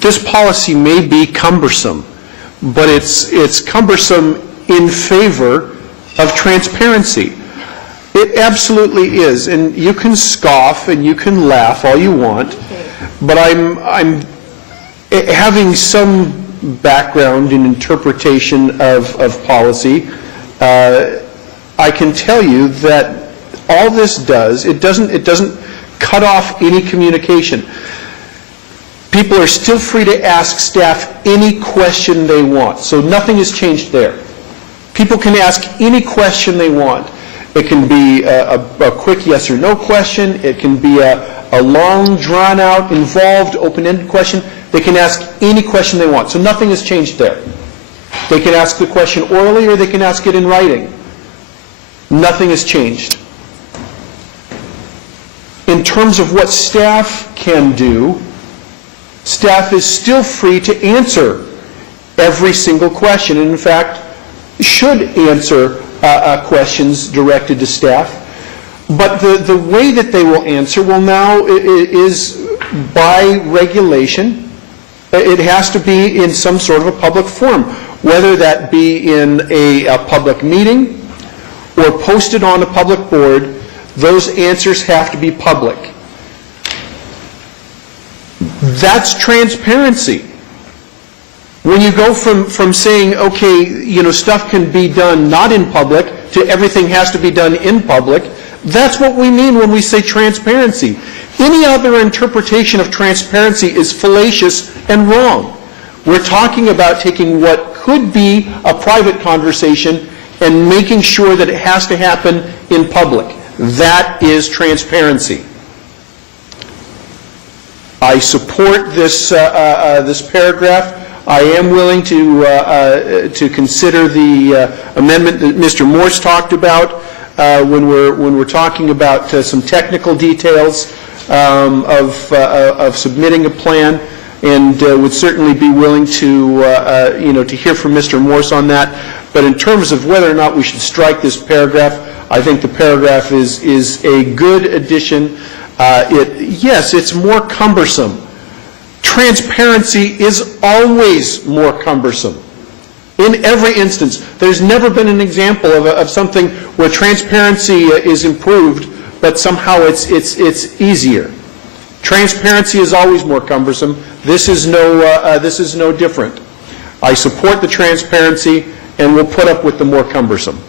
this policy may be cumbersome, but it's cumbersome in favor of transparency. It absolutely is, and you can scoff and you can laugh all you want, but I'm having some background in interpretation of policy. I can tell you that all this does, it doesn't cut off any communication. People are still free to ask staff any question they want, so nothing has changed there. People can ask any question they want. It can be a quick yes or no question. It can be a long, drawn-out, involved, open-ended question. They can ask any question they want. So nothing has changed there. They can ask the question orally or they can ask it in writing. Nothing has changed. In terms of what staff can do, staff is still free to answer every single question, and in fact, should answer questions directed to staff. But the way that they will answer will now is by regulation. It has to be in some sort of a public forum, whether that be in a public meeting or posted on a public board. Those answers have to be public. That's transparency. When you go from saying, okay, stuff can be done not in public to everything has to be done in public, that's what we mean when we say transparency. Any other interpretation of transparency is fallacious and wrong. We're talking about taking what could be a private conversation and making sure that it has to happen in public. That is transparency. I support this paragraph. I am willing to consider the amendment that Mr. Morse talked about when we're talking about some technical details of submitting a plan, and would certainly be willing to to hear from Mr. Morse on that. But in terms of whether or not we should strike this paragraph, I think the paragraph is a good addition. Yes, it's more cumbersome. Transparency is always more cumbersome. In every instance, there's never been an example of something where transparency is improved, but somehow it's easier. Transparency is always more cumbersome. This is no different. I support the transparency, and we'll put up with the more cumbersome.